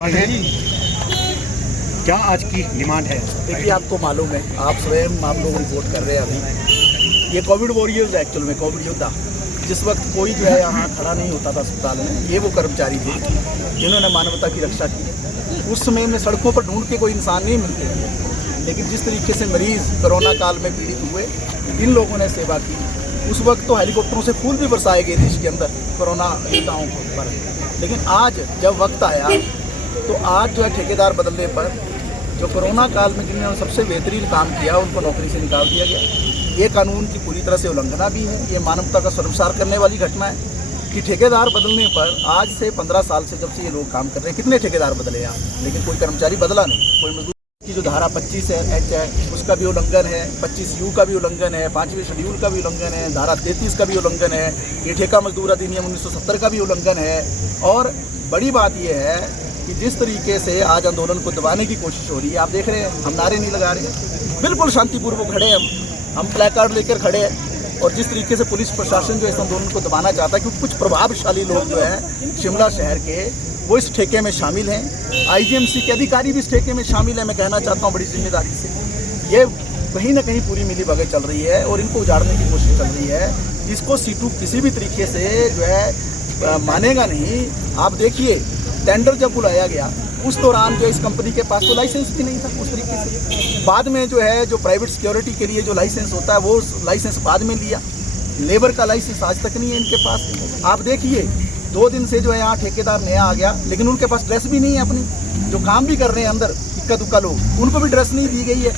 क्या आज की डिमांड है? देखिए, आपको मालूम है, आप स्वयं आप लोग रिपोर्ट कर रहे हैं अभी। ये कोविड वॉरियर्स एक्चुअल में कोविड योद्धा, जिस वक्त कोई जो है यहाँ खड़ा नहीं होता था अस्पताल में, ये वो कर्मचारी थे जिन्होंने मानवता की रक्षा की। उस समय में सड़कों पर ढूंढ के कोई इंसान नहीं मिलते थे, लेकिन जिस तरीके से मरीज कोरोना काल में पीड़ित हुए, इन लोगों ने सेवा की। उस वक्त तो हेलीकॉप्टरों से फूल भी बरसाए गए देश के अंदर कोरोना योद्धाओं पर, लेकिन आज जब वक्त आया तो आज जो है ठेकेदार बदलने पर जो कोरोना काल में जिन्होंने सबसे बेहतरीन काम किया उनको नौकरी से निकाल दिया गया। ये कानून की पूरी तरह से उल्लंघना भी है। ये मानवता का शर्मसार करने वाली घटना है कि ठेकेदार बदलने पर आज से 15 साल से जब से ये लोग काम कर रहे हैं, कितने ठेकेदार बदले यहाँ, लेकिन कोई कर्मचारी बदला नहीं। कोई मजदूर की जो धारा 25 है एच है, उसका भी उल्लंघन है, 25U का भी उल्लंघन है, 5वें शेड्यूल का भी उल्लंघन है, धारा 33 का भी उल्लंघन है, ये ठेका मजदूर अधिनियम 1970 का भी उल्लंघन है। और बड़ी बात यह है कि जिस तरीके से आज आंदोलन को दबाने की कोशिश हो रही है, आप देख रहे हैं, हम नारे नहीं लगा रहे हैं, बिल्कुल शांतिपूर्वक खड़े हैं, हम प्ले कार्ड लेकर खड़े हैं। और जिस तरीके से पुलिस प्रशासन जो इस आंदोलन को दबाना चाहता है, क्योंकि कुछ प्रभावशाली लोग जो हैं शिमला शहर के, वो इस ठेके में शामिल हैं। IGMC के अधिकारी भी इस ठेके में शामिल हैं। मैं कहना चाहता हूँ बड़ी जिम्मेदारी से, ये कहीं ना कहीं पूरी मिलीभगत चल रही है और इनको उजाड़ने की कोशिश चल रही है। इसको सीटू किसी भी तरीके से जो है मानेगा नहीं। आप देखिए, टेंडर जब बुलाया गया उस दौरान जो इस कंपनी के पास तो लाइसेंस भी नहीं था उस तरीके से। बाद में जो है जो प्राइवेट सिक्योरिटी के लिए जो लाइसेंस होता है, वो लाइसेंस बाद में लिया। लेबर का लाइसेंस आज तक नहीं है इनके पास। आप देखिए, 2 दिन से जो है यहाँ ठेकेदार नया आ गया, लेकिन उनके पास ड्रेस भी नहीं है अपनी। जो काम भी कर रहे हैं अंदर इक्का दुक्का लोग, उनको भी ड्रेस नहीं दी गई है।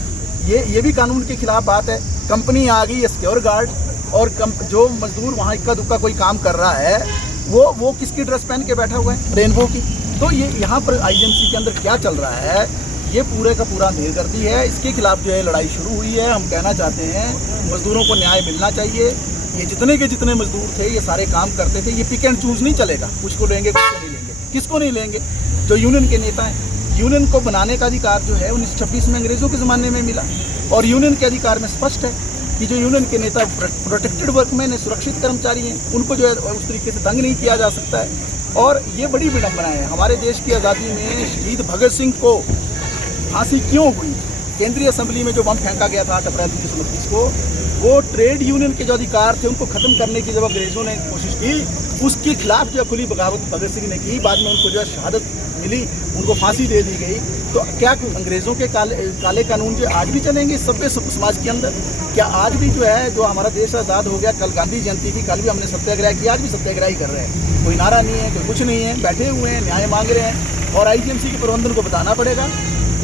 ये भी कानून के खिलाफ बात है। कंपनी आ गई है सिक्योर गार्ड, और जो मजदूर वहाँ इक्का दुक्का कोई काम कर रहा है, वो किसकी ड्रेस पहन के बैठा हुआ है? रेनबो की। तो ये यहाँ पर IGMC के अंदर क्या चल रहा है, ये पूरे का पूरा अंधेरगर्दी है। इसके खिलाफ जो है लड़ाई शुरू हुई है। हम कहना चाहते हैं मजदूरों को न्याय मिलना चाहिए। ये जितने के जितने मजदूर थे, ये सारे काम करते थे। ये पिक एंड चूज नहीं चलेगा, कुछ को लेंगे कुछ को नहीं लेंगे। किसको नहीं लेंगे? जो यूनियन के नेता हैं। यूनियन को बनाने का अधिकार जो है 1926 में अंग्रेजों के ज़माने में मिला, और यूनियन के अधिकार में स्पष्ट है कि जो यूनियन के नेता प्रोटेक्टेड वर्कमैन है, सुरक्षित कर्मचारी हैं, उनको जो है उस तरीके से तंग नहीं किया जा सकता है। और ये बड़ी विडंबना है। हमारे देश की आज़ादी में शहीद भगत सिंह को फांसी क्यों हुई? केंद्रीय असेंबली में जो बम फेंका गया था 8 अप्रैल 1929 को, वो ट्रेड यूनियन के जो अधिकार थे उनको ख़त्म करने की जब अंग्रेज़ों ने कोशिश की, उसके खिलाफ जो खुली बगावत भगत सिंह ने की। बाद में उनको जो है शहादत मिली, उनको फांसी दे दी गई। तो क्या अंग्रेज़ों के काले कानून जो आज भी चलेंगे इस सभ्य समाज के अंदर? क्या आज भी जो है, जो हमारा देश आज़ाद हो गया, कल गांधी जयंती थी, कल भी हमने सत्याग्रह किया, आज भी सत्याग्रह ही कर रहे हैं। कोई नारा नहीं है, कोई कुछ नहीं है, बैठे हुए हैं, न्याय मांग रहे हैं। और IGMC के प्रबंधन को बताना पड़ेगा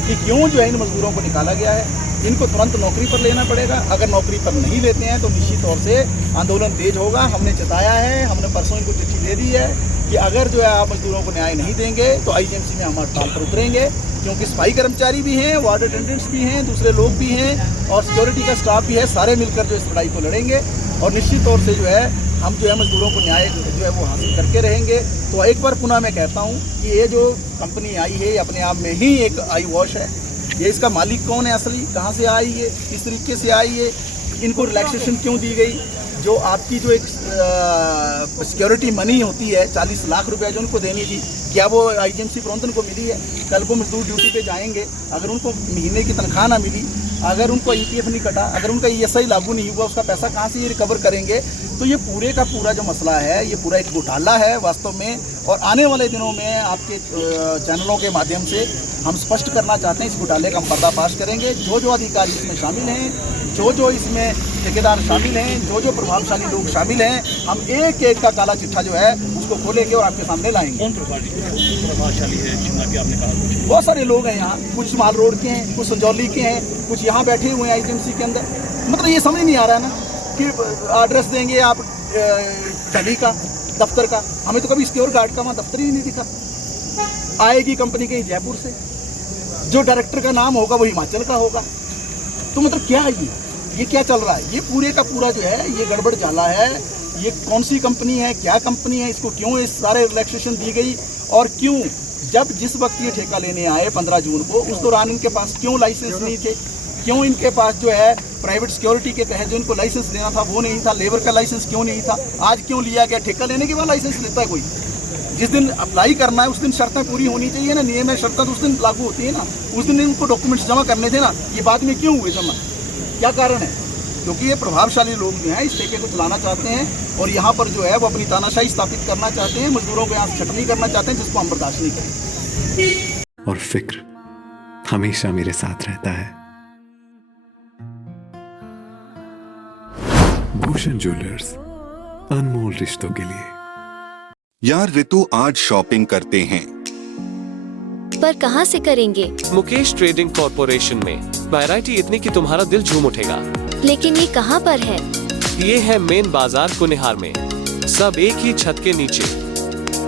कि क्यों जो है इन मजदूरों को निकाला गया है। इनको तुरंत नौकरी पर लेना पड़ेगा। अगर नौकरी पर नहीं लेते हैं तो निश्चित तौर से आंदोलन तेज होगा। हमने चेताया है, हमने परसों इनको चिट्ठी दे दी है कि अगर जो है आप मजदूरों को न्याय नहीं देंगे तो IGMC में हम हड़ताल पर उतरेंगे, क्योंकि सफाई कर्मचारी भी हैं, वार्ड अटेंडेंट्स भी हैं, दूसरे लोग भी हैं, और सिक्योरिटी का स्टाफ भी है। सारे मिलकर जो इस लड़ाई को लड़ेंगे, और निश्चित तौर से जो है हम जो है मजदूरों को न्याय जो है वो हासिल करके रहेंगे। तो एक बार पुनः मैं कहता हूँ कि ये जो कंपनी आई है, अपने आप में ही एक आई वॉश है। ये इसका मालिक कौन है असली, कहाँ से आई है, किस तरीके से आई है, इनको रिलैक्सेशन क्यों दी गई? जो आपकी जो एक सिक्योरिटी मनी होती है 40 लाख रुपए जो उनको देनी थी, क्या वो IGMC प्रबंधन को मिली है? कल को मजदूर ड्यूटी पे जाएंगे, अगर उनको महीने की तनख्वाह ना मिली, अगर उनको EPF नहीं कटा, अगर उनका ESI लागू नहीं हुआ, उसका पैसा कहाँ से ये रिकवर करेंगे? तो ये पूरे का पूरा जो मसला है, ये पूरा एक घोटाला है वास्तव में। और आने वाले दिनों में आपके चैनलों के माध्यम से हम स्पष्ट करना चाहते हैं, इस घोटाले का हम पर्दाफाश करेंगे। जो अधिकारी इसमें शामिल हैं, जो इसमें ठेकेदार शामिल हैं, जो प्रभावशाली लोग शामिल हैं, हम एक एक का काला चिट्ठा जो है उसको खोलेंगे और आपके सामने लाएंगे। कौन प्रभावशाली है शिमला के? आपने कहा बहुत सारे लोग हैं यहाँ, कुछ माल रोड के हैं, कुछ संजौली के हैं, कुछ यहाँ बैठे हुए हैं IGMC के अंदर। मतलब ये समझ नहीं आ रहा है ना कि एड्रेस देंगे आप दिल्ली का दफ्तर का, हमें तो कभी सिक्योर गार्ड का वहाँ दफ्तर ही नहीं दिखा। आएगी कंपनी कहीं जयपुर से, जो डायरेक्टर का नाम होगा वो हिमाचल का होगा। तो मतलब क्या है ये क्या चल रहा है? ये पूरे का पूरा जो है ये गड़बड़ झाला है। ये कौन सी कंपनी है, क्या कंपनी है, इसको क्यों इस सारे रिलैक्सेशन दी गई, और क्यों जब जिस वक्त ये ठेका लेने आए 15 जून को, उस दौरान इनके पास क्यों लाइसेंस नहीं थे? क्यों इनके पास जो है प्राइवेट सिक्योरिटी के तहत जो इनको लाइसेंस लेना था वो नहीं था? लेबर का लाइसेंस क्यों नहीं था? आज क्यों लिया गया? ठेका लेने के बाद लाइसेंस लेता है कोई? जिस दिन अप्लाई करना है उस दिन शर्तें पूरी होनी चाहिए ना, नियम है शर्तें तो उस दिन लागू होती है ना, उस दिन इनको डॉक्यूमेंट्स जमा करने थे ना, ये बाद में क्यों हुए जमा, क्या कारण है? क्योंकि ये प्रभावशाली लोग जो हैं इस ठेके को चलाना चाहते हैं और यहाँ पर जो है वो अपनी तानाशाही स्थापित करना चाहते हैं, मजदूरों को यहाँ से छटनी करना चाहते हैं, जिसको हम बर्दाश्त नहीं करेंगे। और फिक्र हमेशा मेरे साथ रहता है। भूषण ज्वेलर्स, अनमोल रिश्तों के लिए। यार रितु आज शॉपिंग करते हैं, पर कहाँ से करेंगे? मुकेश ट्रेडिंग कॉर्पोरेशन में वैरायटी इतनी कि तुम्हारा दिल झूम उठेगा। लेकिन ये कहाँ पर है? ये है मेन बाजार कुनिहार में, सब एक ही छत के नीचे।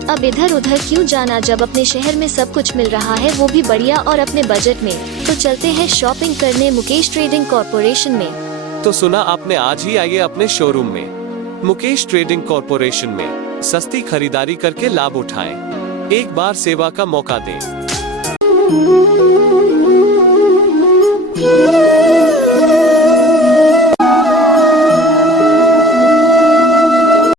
अब इधर उधर क्यों जाना जब अपने शहर में सब कुछ मिल रहा है, वो भी बढ़िया और अपने बजट में। तो चलते हैं शॉपिंग करने मुकेश ट्रेडिंग कॉर्पोरेशन में। तो सुना आपने, आज ही आइए अपने शोरूम में मुकेश ट्रेडिंग कॉर्पोरेशन में सस्ती खरीदारी करके लाभ उठाएं। एक बार सेवा का मौका दें।